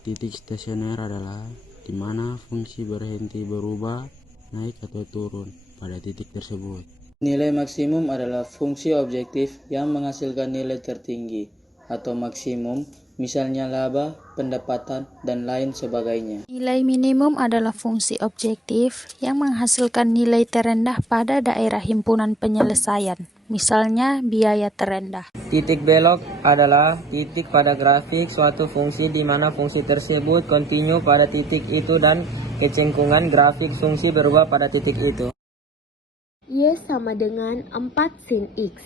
Titik stasioner adalah di mana fungsi berhenti berubah, naik atau turun pada titik tersebut. Nilai maksimum adalah fungsi objektif yang menghasilkan nilai tertinggi atau maksimum, misalnya laba, pendapatan, dan lain sebagainya. Nilai minimum adalah fungsi objektif yang menghasilkan nilai terendah pada daerah himpunan penyelesaian, misalnya biaya terendah. Titik belok adalah titik pada grafik suatu fungsi di mana fungsi tersebut kontinu pada titik itu dan kecengkungan grafik fungsi berubah pada titik itu. Y sama dengan 4 sin X.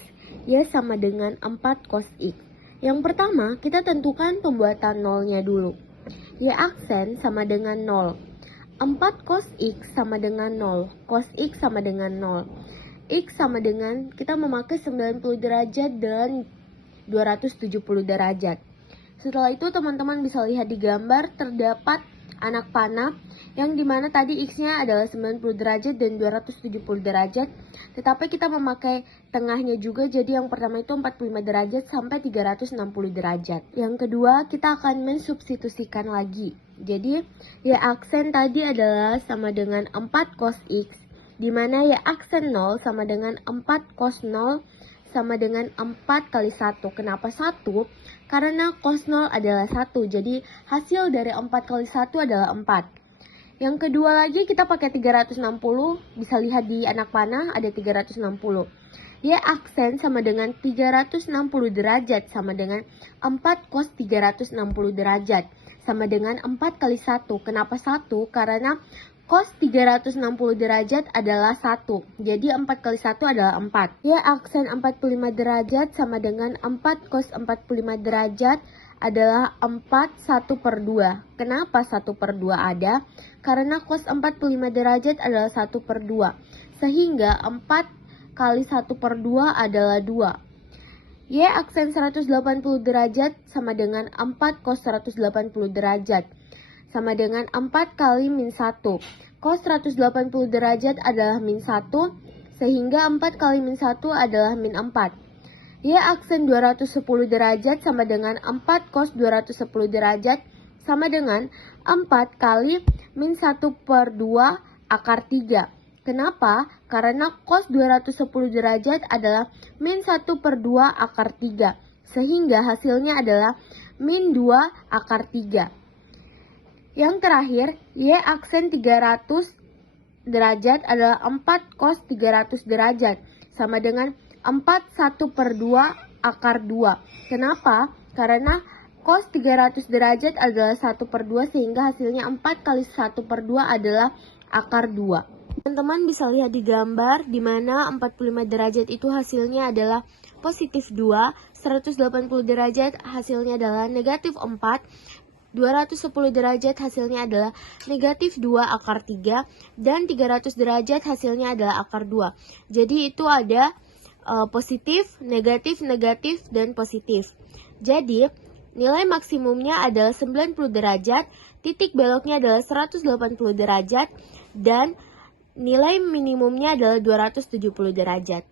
Y sama dengan 4 cos X. Yang pertama, kita tentukan pembuatan nolnya dulu. Y aksen sama dengan 0. 4 cos X sama dengan 0. Cos X sama dengan 0. X sama dengan, kita memakai 90 derajat dan 270 derajat. Setelah itu teman-teman bisa lihat di gambar terdapat anak panah yang dimana tadi X-nya adalah 90 derajat dan 270 derajat. Tetapi kita memakai tengahnya juga, jadi yang pertama itu 45 derajat sampai 360 derajat. Yang kedua kita akan mensubstitusikan lagi. Jadi Y aksen tadi adalah sama dengan 4 cos X, dimana Y aksen 0 sama dengan 4 cos 0 sama dengan 4 kali 1. Kenapa 1? Karena cos 0 adalah 1, jadi hasil dari 4 kali 1 adalah 4. Yang kedua lagi kita pakai 360, bisa lihat di anak panah ada 360. Y aksen sama dengan 360 derajat sama dengan 4 cos 360 derajat sama dengan 4 kali 1. Kenapa 1? Karena cos 360 derajat adalah 1. Jadi 4 kali 1 adalah 4. Y aksen 45 derajat sama dengan 4 cos 45 derajat adalah 4 1 per 2. Kenapa 1 per 2 ada? Karena cos 45 derajat adalah 1 per 2. Sehingga 4 kali 1 per 2 adalah 2. Y aksen 180 derajat sama dengan 4 cos 180 derajat. Sama dengan 4 kali min 1. Cos 180 derajat adalah min 1. Sehingga 4 kali min 1 adalah min 4. Y aksen 210 derajat sama dengan 4 cos 210 derajat sama dengan 4 kali min 1 per 2 akar 3. Kenapa? Karena cos 210 derajat adalah min 1 per 2 akar 3. Sehingga hasilnya adalah min 2 akar 3. Yang terakhir, Y aksen 300 derajat adalah 4 cos 300 derajat sama dengan 4 1 per 2 akar 2. Kenapa? Karena cos 300 derajat adalah 1 per 2 sehingga hasilnya 4 kali 1 per 2 adalah akar 2. Teman-teman bisa lihat di gambar di mana 45 derajat itu hasilnya adalah positif 2, 180 derajat hasilnya adalah negatif 4, 210 derajat hasilnya adalah negatif 2 akar 3, dan 300 derajat hasilnya adalah akar 2. Jadi itu ada positif, negatif, negatif, dan positif. Jadi nilai maksimumnya adalah 90 derajat, titik beloknya adalah 180 derajat, dan nilai minimumnya adalah 270 derajat.